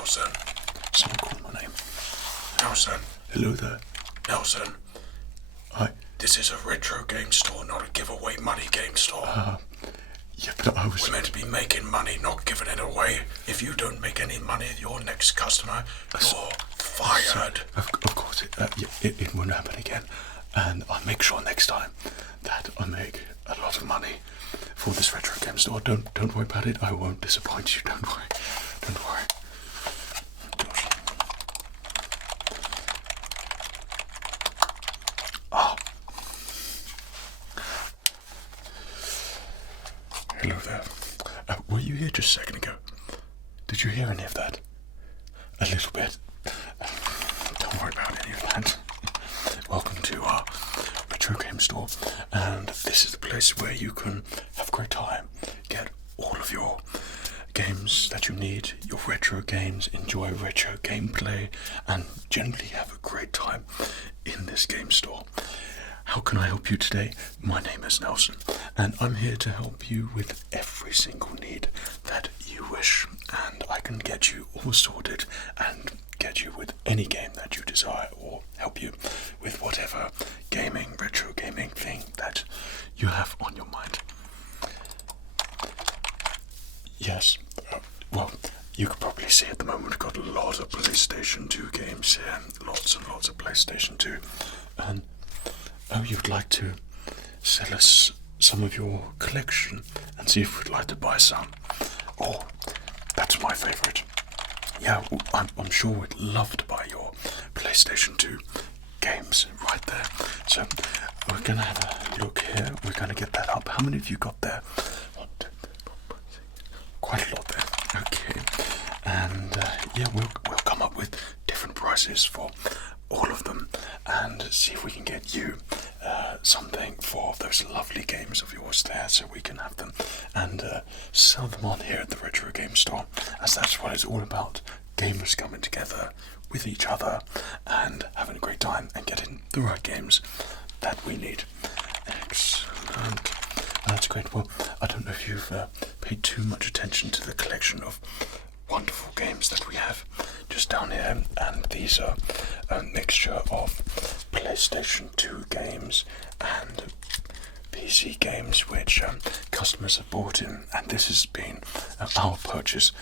Nelson. Someone called my name. Nelson. Hello there. Nelson. Hi. This is a retro game store, not a giveaway money game store. Yeah, but I was... We're meant to be making money, not giving it away. If you don't make any money, your next customer, you're fired. Of course, it won't happen again. And I'll make sure next time that I make a lot of money for this retro game store. Don't worry about it. I won't disappoint you. Don't worry. Don't worry. Gosh. Hello there. Were you here just a second ago? Did you hear any of that? A little bit. Don't worry about any of that. Welcome to our retro game store, and this is the place where you can have a great time, get all of your games that you need, your retro games, enjoy retro gameplay, and generally have a great time in this game store. How can I help you today? My name is Nelson, and I'm here to help you with every single need that you wish, and I can get you all sorted and get you with any game that you desire, or help you with whatever gaming, retro gaming thing that you have on your mind. Yes, well, you could probably see at the moment we've got a lot of PlayStation 2 games here, lots and lots of PlayStation 2, and oh, you'd like to sell us some of your collection and see if we'd like to buy some? Oh, that's my favourite. Yeah, I'm sure we'd love to buy your PlayStation 2 games right there. So we're going to have a look here. We're going to get that up. How many have you got there? 1, 2, 3, 4, 5, 6. Quite a lot there. Okay. And yeah, we'll come up with different prices for all of them and see if we can get you something for those lovely games of yours there, so we can have them and sell them on here at the retro game store, as that's what it's all about. Gamers coming together with each other and having a great time and getting the right games that we need. Excellent. That's great. Well, I don't know if you've paid too much attention to the collection of wonderful games that we have just down here, and these are a mixture of PlayStation 2 games and PC games which customers have bought in, and this has been our purchase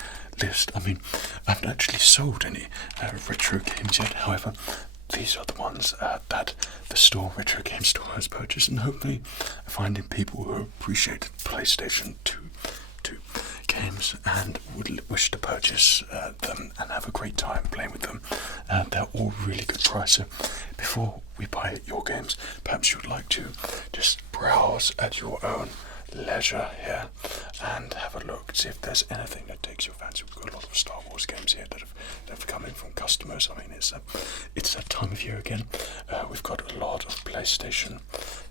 list. I mean, I haven't actually sold any retro games yet, however these are the ones that the store, retro game store, has purchased, and hopefully finding people who appreciate PlayStation 2 games and would wish to purchase them and have a great time playing with them. They're all really good price. So before we buy your games, perhaps you'd like to just browse at your own leisure here and have a look, see if there's anything that takes your fancy. We've got a lot of Star Wars games here that have come in from customers. I mean, it's that time of year again. We've got a lot of PlayStation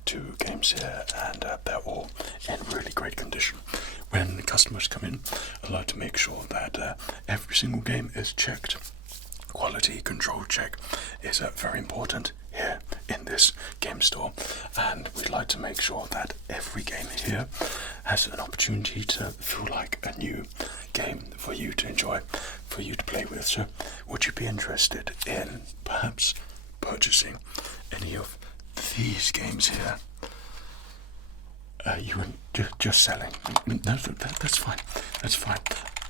2 games here, and they're all in really great condition. When customers come in, I like to make sure that every single game is checked. Quality control check is very important here in this game store, and we'd like to make sure that every game here has an opportunity to feel like a new game for you to enjoy, for you to play with. So would you be interested in perhaps purchasing any of these games here? You were just selling. No, that's fine. That's fine.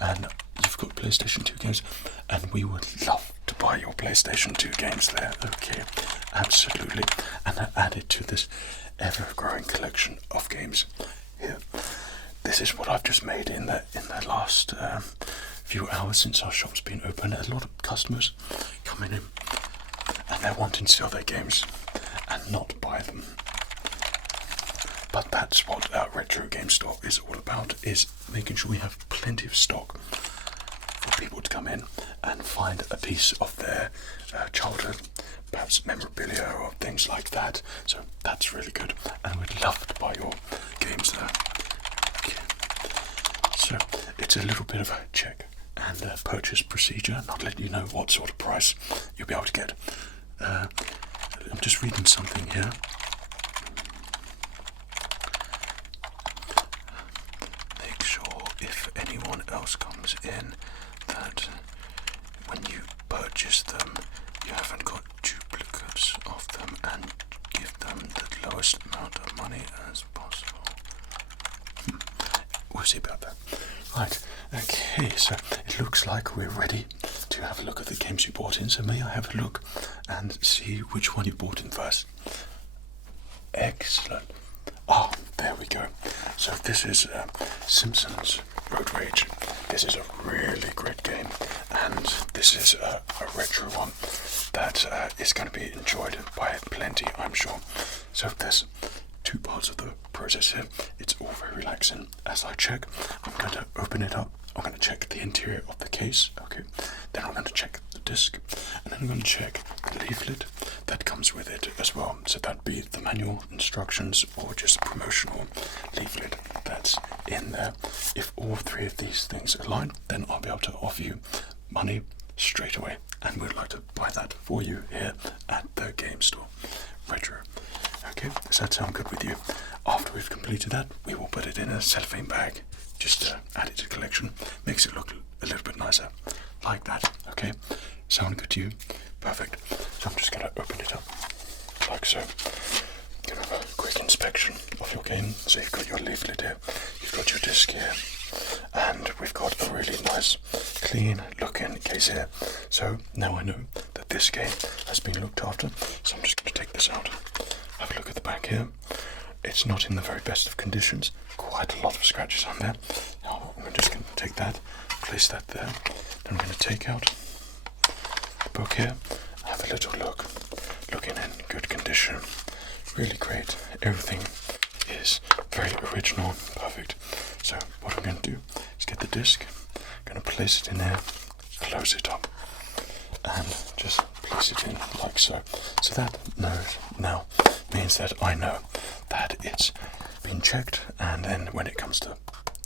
And you've got PlayStation 2 games, and we would love to buy your PlayStation 2 games there. Okay, absolutely. And add it to this ever-growing collection of games here. This is what I've just made in the last few hours since our shop's been open. A lot of customers coming in, and they're wanting to sell their games and not buy them. But that's what our retro game store is all about, is making sure we have plenty of stock for people to come in and find a piece of their childhood, perhaps memorabilia or things like that. So that's really good, and we'd love to buy your games there. Okay. So it's a little bit of a check and a purchase procedure, not letting you know what sort of price you'll be able to get. I'm just reading something here. If anyone else comes in, that when you purchase them, you haven't got duplicates of them and give them the lowest amount of money as possible. We'll see about that. Right, okay, so it looks like we're ready to have a look at the games you bought in. So may I have a look and see which one you bought in first? Excellent. Oh, there we go. So this is Simpsons Road Rage. This is a really great game, and this is a retro one that is going to be enjoyed by plenty, I'm sure. So there's two parts of the process here. It's all very relaxing. As I check, I'm going to open it up. I'm going to check the interior of the case. Okay. Then I'm going to check the disc, and then I'm going to check the leaflet that comes with it as well. So that'd be the manual instructions or just promotional leaflet that's in there. If all three of these things align, then I'll be able to offer you money straight away, and we'd like to buy that for you here at the game store. Retro. Okay, does that sound good with you? After we've completed that, we will put it in a cellophane bag, just to add it to the collection. Makes it look a little bit nicer, like that. Okay, sound good to you? Perfect. So I'm just going to open it up, like so. Give a quick inspection of your game. So you've got your leaflet here, you've got your disc here, and we've got a really nice, clean looking case here. So now I know that this game has been looked after. So I'm just going to take this out. Have a look at the back here. It's not in the very best of conditions. Quite a lot of scratches on there. Now I'm just going to take that, place that there. Then I'm going to take out the book here. Have a little look. Looking in good condition. Really great. Everything is very original. Perfect. So what I'm going to do is get the disc. I'm going to place it in there. Close it up. And just place it in like so. So that now means that I know that it's been checked, and then when it comes to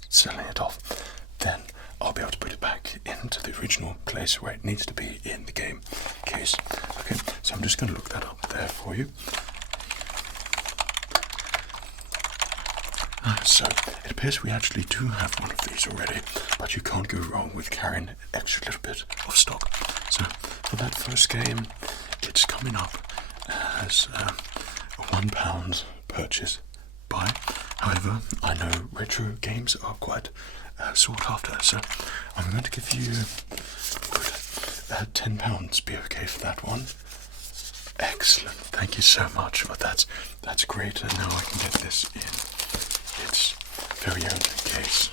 selling it off, then I'll be able to put it back into the original place where it needs to be in the game case. Okay, so I'm just going to look that up there for you. So it appears we actually do have one of these already, but you can't go wrong with carrying an extra little bit of stock. So for that first game, it's coming up as a £1 purchase buy. However, I know retro games are quite sought after, so I'm going to give you £10. Be okay for that one. Excellent. Thank you so much. But that's great. And now I can get this in its very own case.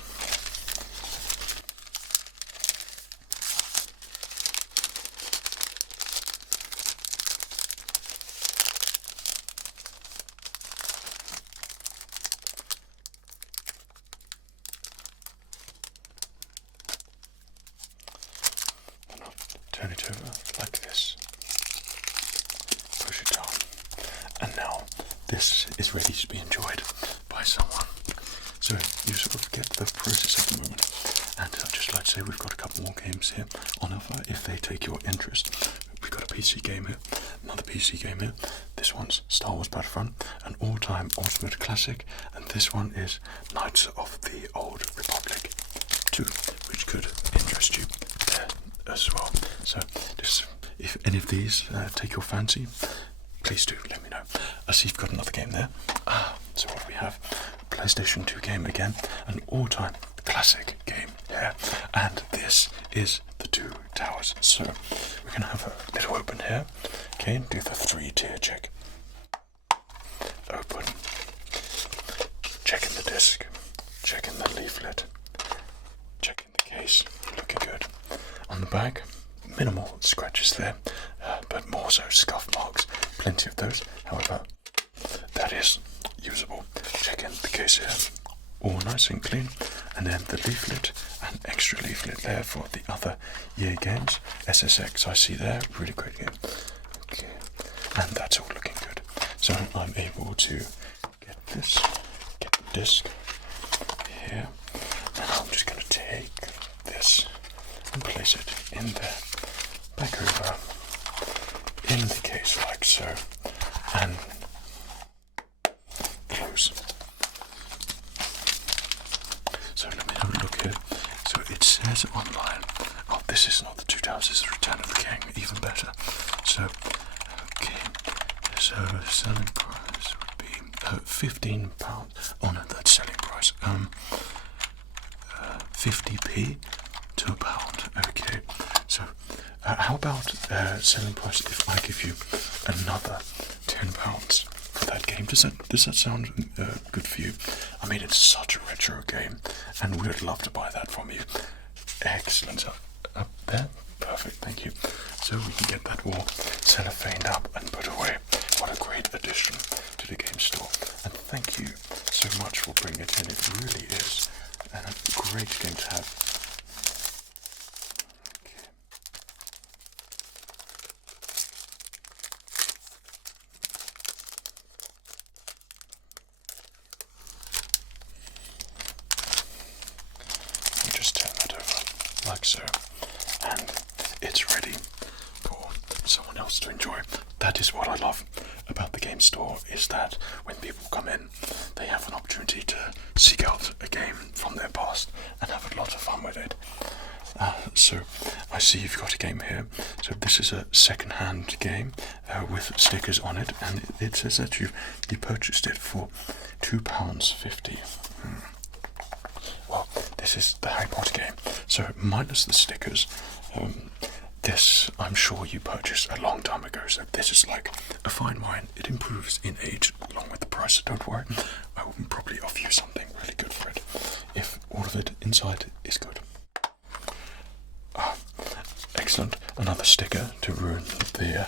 And I'll turn it over like this. Push it down. And now this is ready to be enjoyed by someone. So you sort of get the process at the moment. And I'd just like to say we've got a couple more games here on offer if they take your interest. We've got a PC game here, another PC game here. This one's Star Wars Battlefront, an all-time ultimate classic, and this one is Knights of the Old Republic 2, which could interest you there as well. So just if any of these take your fancy, please do let me know. I see you've got another game there. So what do we have? A PlayStation 2 game again, an all-time classic game here, and this is The Two Towers. So we're going to have a little open here. Okay, do the 3-tier check. Open. Checking the disc. Checking the leaflet. Checking the case. Looking good. On the back, minimal scratches there, but more so scuff marks. Plenty of those. However, that is usable. Checking the case here. All nice and clean. And then the leaflet, an extra leaflet there for the other year games. SSX I see there, really great game. Okay, and that's all looking good. So I'm able to get this, get the disc here, and I'm just going to take this and place it in there, back over, in the case like so, and close. So let me have a look here. So it says online, oh, this is not the Two Towers perhaps it's Return of the King, even better. So, okay, so selling price would be £15. Oh no, that's selling price. 50p to £1. Okay, so how about selling price if I give you another £10 for that game? Does that sound good for you? I mean, it's such a retro game, and we would love to buy that from you. Excellent. Up there, perfect. Thank you. So we can get that all cellophaned up and put away. What a great addition to the game store, and thank you so much for bringing it in. It really is a great game to have. Okay. You just turn that over like so, and it's ready for someone else to enjoy. That is what I love about the game store, is that when people come in, they have an opportunity to seek out a game from their past and have a lot of fun with it. So I see you've got a game here. So this is a second-hand game with stickers on it, and it says that you purchased it for £2.50. Well, this is the Harry Potter game, so minus the stickers. This, I'm sure you purchased a long time ago, so this is like a fine wine. It improves in age along with the price, so don't worry. I will probably offer you something really good for it, if all of it inside is good. Excellent. Another sticker to ruin the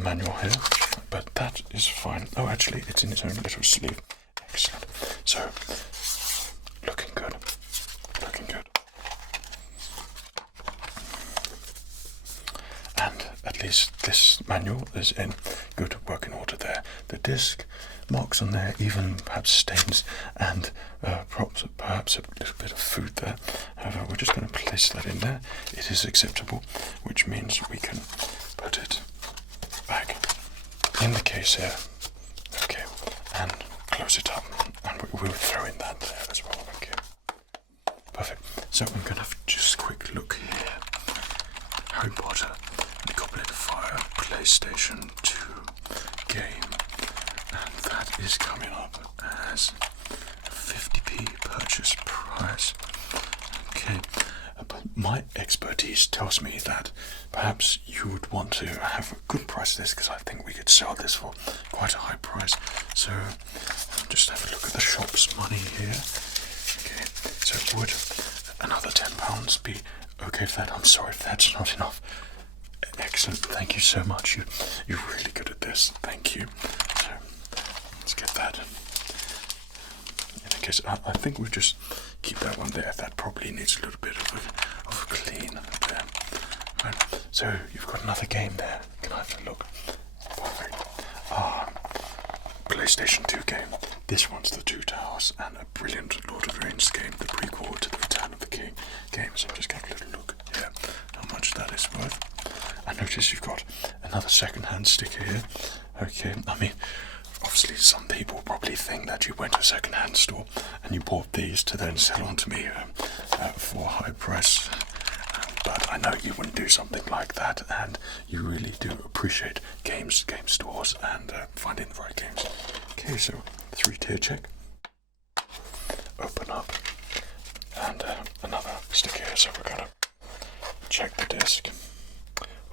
manual here, but that is fine. Oh, actually, it's in its own little sleeve. Excellent. So, looking good. Looking good. And at least this manual is in good working order there. The disc, marks on there, even perhaps stains and perhaps a little bit of food there. However, we're just going to place that in there. It is acceptable, which means we can put it back in the case here. Okay, and close it up, and we'll throw in that there as well. Okay, perfect. So I'm going to have just a quick look here. Harry Potter and Goblet of Fire PlayStation 2 game, and that is coming up as a 50p purchase price. Okay, but my expertise tells me that perhaps you would want to have a good price for this, because I think we could sell this for quite a high price. So just have a look at the shop's money here. Okay, so would another £10 be okay for that? I'm sorry if that's not enough. Excellent, thank you so much. You're really good at this. Thank you. So let's get that. In any case, I think we'll just keep that one there. That probably needs a little bit of a clean there. Right. So you've got another game there. Can I have a look? Perfect. PlayStation 2 game. This one's The Two Towers, and a brilliant Lord of the Rings game, the prequel to the Return of the King game. So I'm just going to have a little look here, how much that is worth. I notice you've got another second-hand sticker here. Okay, I mean, obviously some people probably think that you went to a second-hand store and you bought these to then sell on to me for a high price. But I know you wouldn't do something like that, and you really do appreciate game stores and finding the right games. Okay, so 3-tier check. Open up, and another sticker here, so we're gonna check the disc.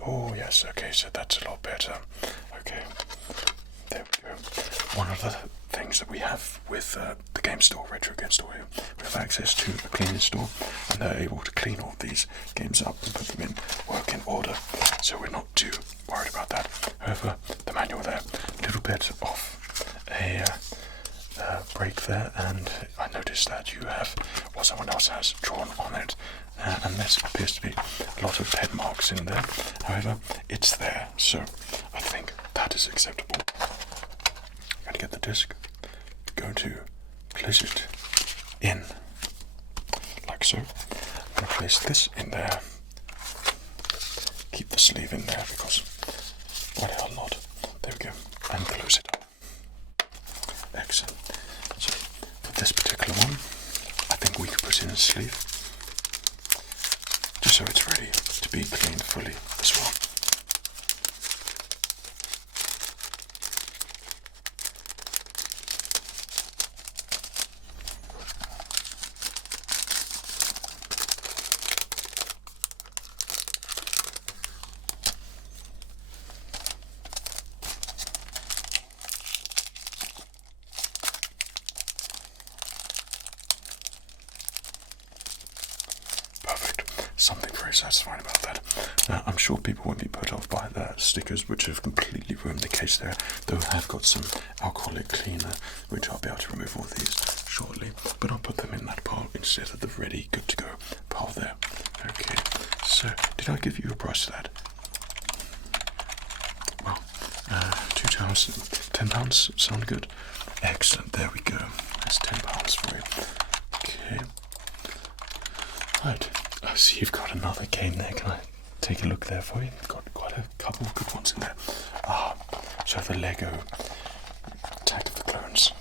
Oh yes, okay, so that's a lot better. Okay, there we go. One of the things that we have with the game store, retro game store here, we have access to a cleaning store, and they're able to clean all these games up and put them in working order, so we're not too worried about that. However, the manual there, a little bit of a break there, and I noticed that you have, or someone else has drawn on it, and there appears to be a lot of pen marks in there. However, it's there, so I think that is acceptable. I'm going to get the disc, going to place it in like so. I'm going to place this in there, keep the sleeve in there because why the hell not? There we go, and close it up. Excellent. So for this particular one, I think we could put in a sleeve. so it's ready to be cleaned fully as well. Something very satisfying about that. I'm sure people won't be put off by the stickers, which have completely ruined the case there, though I have got some alcoholic cleaner, which I'll be able to remove all these shortly, but I'll put them in that pile instead of the ready, good to go pile there. Okay, so did I give you a price for that? Well, £2, £10 sound good? Excellent, there we go. That's £10 for you. Okay. Right, I see you've got another game there. Can I take a look there for you? Got quite a couple of good ones in there. So the Lego Attack of the Clones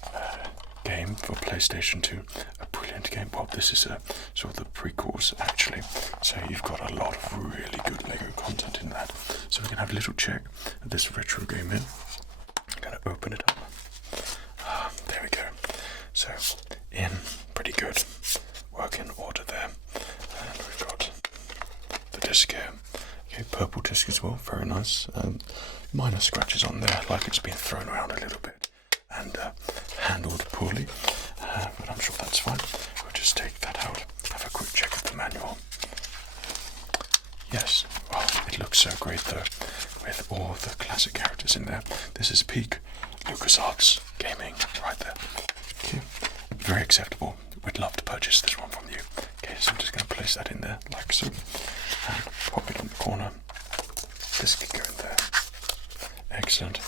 game for PlayStation 2. A brilliant game. Well, this is a sort of the prequels, actually. So you've got a lot of really good Lego content in that. So we can have a little check at this retro game here. I'm going to open it up. There we go. So, in pretty good working order there. And we've got the disc here. Okay, purple disc as well, very nice. Minor scratches on there, like it's been thrown around a little bit and handled poorly, but I'm sure that's fine. We'll just take that out, have a quick check of the manual. Yes, well, it looks so great though, with all the classic characters in there. This is peak LucasArts gaming right there. Okay, very acceptable. We'd love to purchase this one from you. Okay, so I'm just going to place that in there like so, and pop it on the corner. This can go in there. Excellent.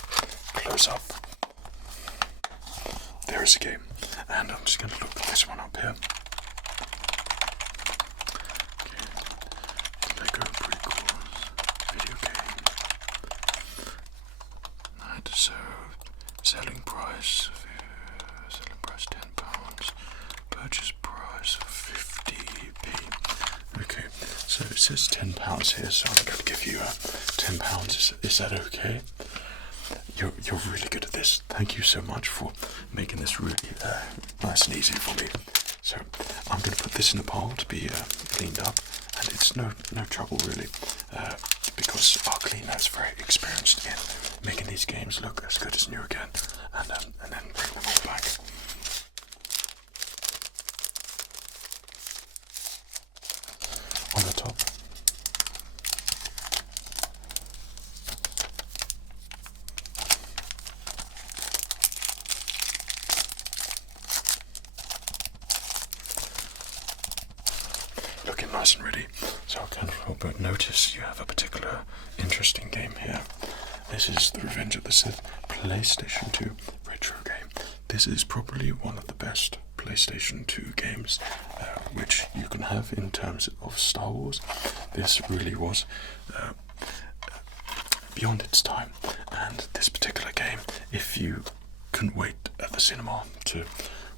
Close up. There is a game, and I'm just going to look this one up here. Okay. Lego prequels video game. Right, so selling price £10. Purchase price 50p. Okay, so it says £10 here, so I'm going to give you £10. Is that okay? You're really good at this. Thank you so much for making this really nice and easy for me. So I'm going to put this in a pile to be cleaned up, and it's no trouble really, because our cleaner is very experienced in making these games look as good as new again, and then bring them all back. On the top. Looking nice and ready, so I can't help but notice you have a particular interesting game here. This is the Revenge of the Sith PlayStation 2 retro game. This is probably one of the best PlayStation 2 games which you can have in terms of Star Wars. This really was beyond its time, and this particular game, if you couldn't wait at the cinema to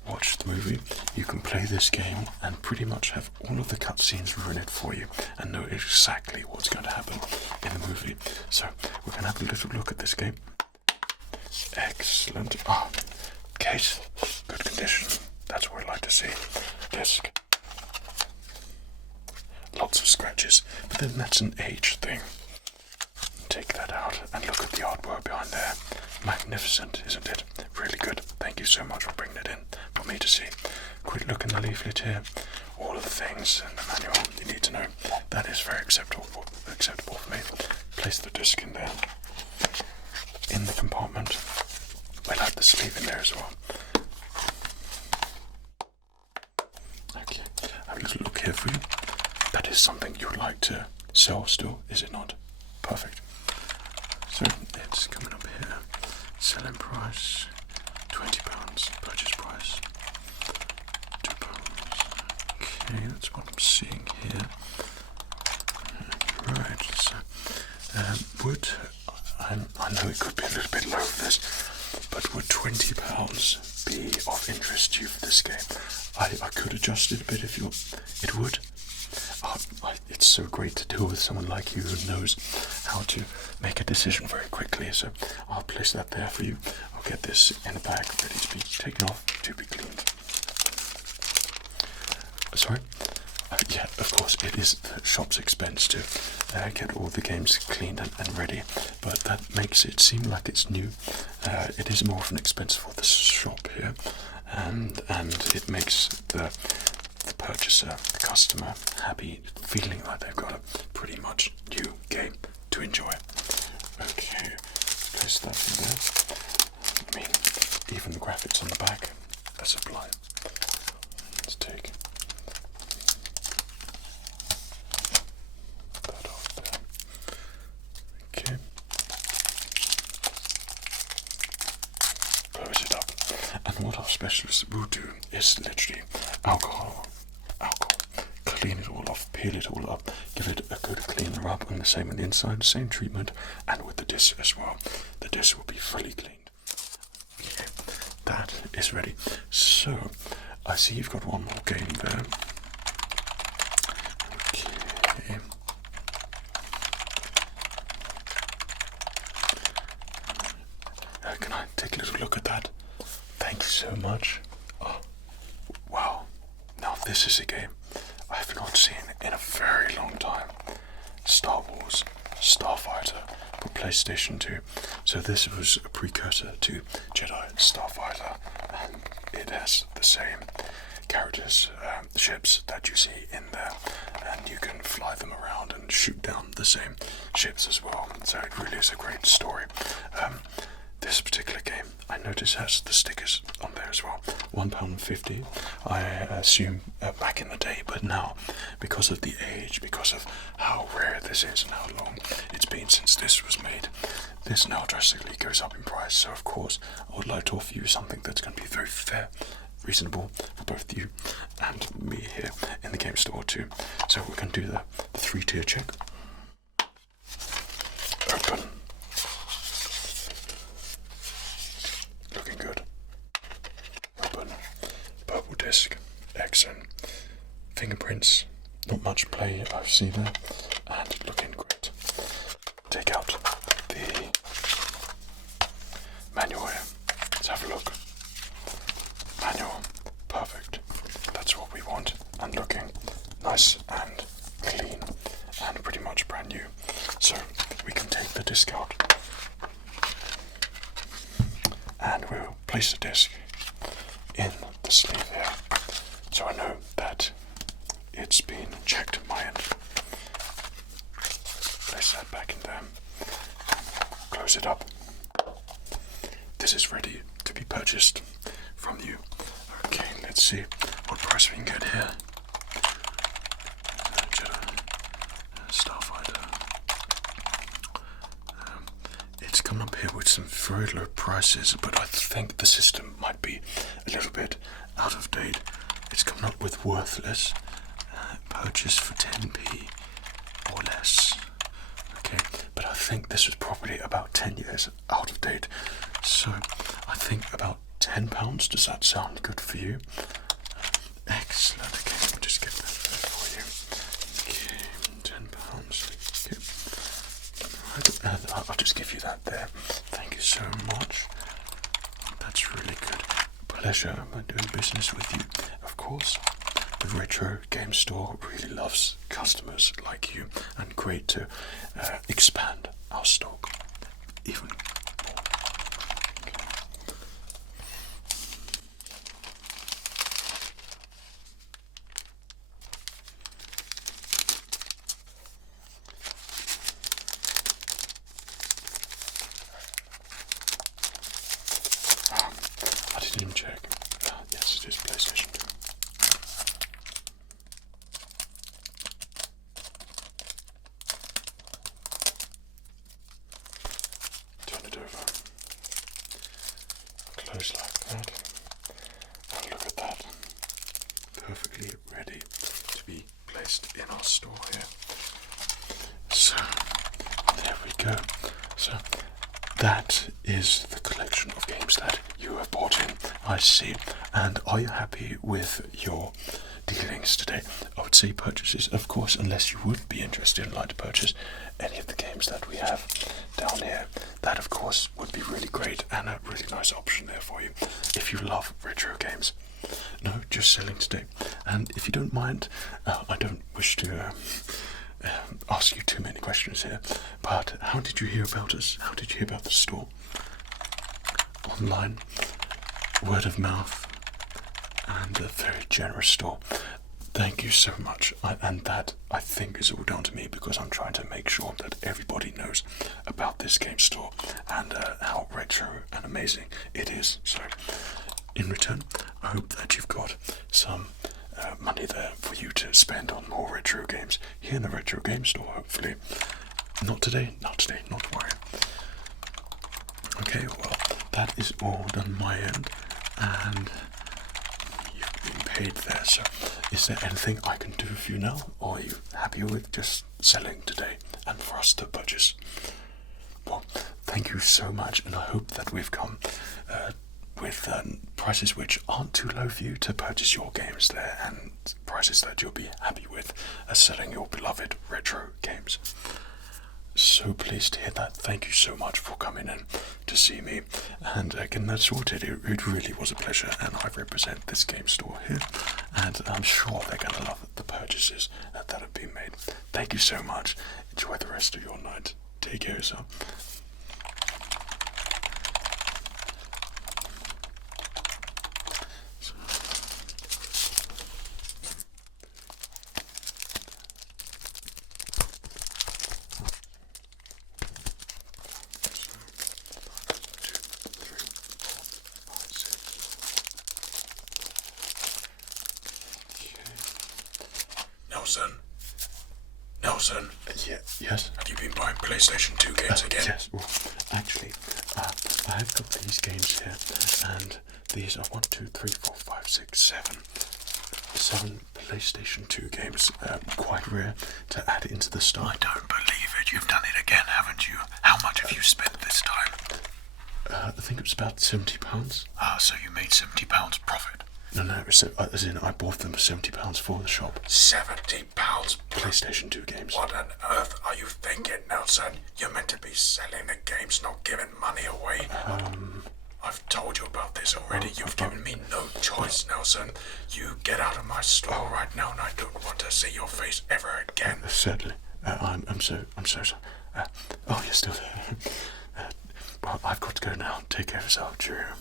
watch the movie, you can play this game and pretty much have all of the cutscenes ruin it for you and know exactly what's going to happen in the movie. So we're going to have a little look at this game. Excellent. Case, good condition. That's what I like to see. Disc. Lots of scratches, but then that's an age thing. Take that out and look at the artwork behind there. Magnificent, isn't it? Really good. Thank you so much for bringing it in for me to see. Quick look in the leaflet here. All of the things in the manual you need to know. That is very acceptable for me. Place the disc in there. In the compartment. We'll have the sleeve in there as well. Okay, have a little look here for you. That is something you would like to sell still, is it not? Perfect. So it's coming up here. Selling price £20. Purchase price £2. Okay, that's what I'm seeing here. Right. So I know it could be a little bit low for this, but would £20 be of interest to you for this game? I could adjust it a bit if you. It would. it's so great to deal with someone like you who knows how to make a decision very quickly. So I'll place that there for you. I'll get this in a bag ready to be taken off to be cleaned. Sorry? Yeah, of course, it is the shop's expense to get all the games cleaned and ready, but that makes it seem like it's new. It is more of an expense for the shop here, and it makes the purchaser, the customer, happy, feeling like they've got a pretty much new game to enjoy. Okay, place that in there. I mean, even the graphics on the back are sublime. Let's take that off there. Okay. Close it up. And what our specialists will do is literally alcohol, clean it all off, peel it all up, give it a good clean rub, and the same on the inside, same treatment, and with the disc as well. The disc will be fully cleaned. Okay, that is ready. So, I see you've got one more game there. Okay. Can I take a little look at that? Thank you so much. Oh, wow. Now this is a game I have not seen in a very long time. Star Wars Starfighter for PlayStation 2. So this was a precursor to Jedi Starfighter, and it has the same characters, ships that you see in there, and you can fly them around and shoot down the same ships as well. So it really is a great story. This particular game, I notice, has the stickers on there as well. £1.50, I assume back in the day, but now, because of the age, because of how rare this is and how long it's been since this was made, this now drastically goes up in price. So of course, I would like to offer you something that's going to be very fair, reasonable for both you and me here in the game store too. So we're going to do the 3-tier check. Open. Looking good. Open. Purple disc. Excellent. Fingerprints. Not much play I see there. And looking great. Take out the manual here. Let's have a look. Manual. Perfect. That's what we want. And looking nice and clean and pretty much brand new. So we can take the disc out. And we'll place the disc in the sleeve here, so I know that it's been checked at my end. Place that back in there. Close it up. This is ready to be purchased from you. Okay, let's see what price we can get here. Starfighter. It's come up here with some very low prices, but I think the system might be a little bit out of date. It's coming up with worthless, purchase for 10p or less. Okay, but I think this was probably about 10 years out of date. So I think about £10. Does that sound good for you? Excellent. Okay, let me just get that there for you. Okay, £10. Okay. I'll just give you that there. Thank you so much. That's really good. Pleasure doing business with you. Of course, the retro game store really loves customers like you, and great to expand our stock even more. I didn't even check. Yes, it is PlayStation 2. Turn it over. Close like that. And look at that. Perfectly ready to be placed in our store here. So, there we go. So, that is the collection of games that you have bought in, I see. And are you happy with your dealings today. I would say purchases, of course, unless you would be interested and like to purchase any of the games that we have down here. That, of course, would be really great and a really nice option there for you if you love retro games. No, just selling today. And if you don't mind, I don't wish to ask you too many questions here, but how did you hear about us? How did you hear about the store? Online, word of mouth, and a very generous store. Thank you so much, and that I think is all down to me because I'm trying to make sure that everybody knows about this game store and how retro and amazing it is. So, in return, I hope that you've got some money there for you to spend on more retro games here in the retro game store, hopefully. Not today, not worry. Okay, well, that is all done my end, and you've been paid there, so is there anything I can do for you now, or are you happy with just selling today and for us to purchase? Well, thank you so much, and I hope that we've come with prices which aren't too low for you to purchase your games there, and prices that you'll be happy with selling your beloved retro games. So pleased to hear that. Thank you so much for coming in to see me and getting that sorted. It really was a pleasure, and I represent this game store here, and I'm sure they're going to love the purchases that have been made. Thank you so much. Enjoy the rest of your night. Take care of yourself. Nelson? Yes? Have you been buying PlayStation 2 games again? Yes, well, actually, I've got these games here, and these are 7 PlayStation 2 games, quite rare to add into the store. I don't believe it. You've done it again, haven't you? How much have you spent this time? I think it was about £70. So you made £70 profit? No, as in I bought them for £70 for the shop. £70? PlayStation 2 games. What on earth are you thinking, Nelson? You're meant to be selling the games, not giving money away. I've told you about this already. You've given me no choice, Nelson. You get out of my store right now, and I don't want to see your face ever again. Certainly. I'm so sorry. You're still there. Well, I've got to go now. Take care of yourself. Cheerio.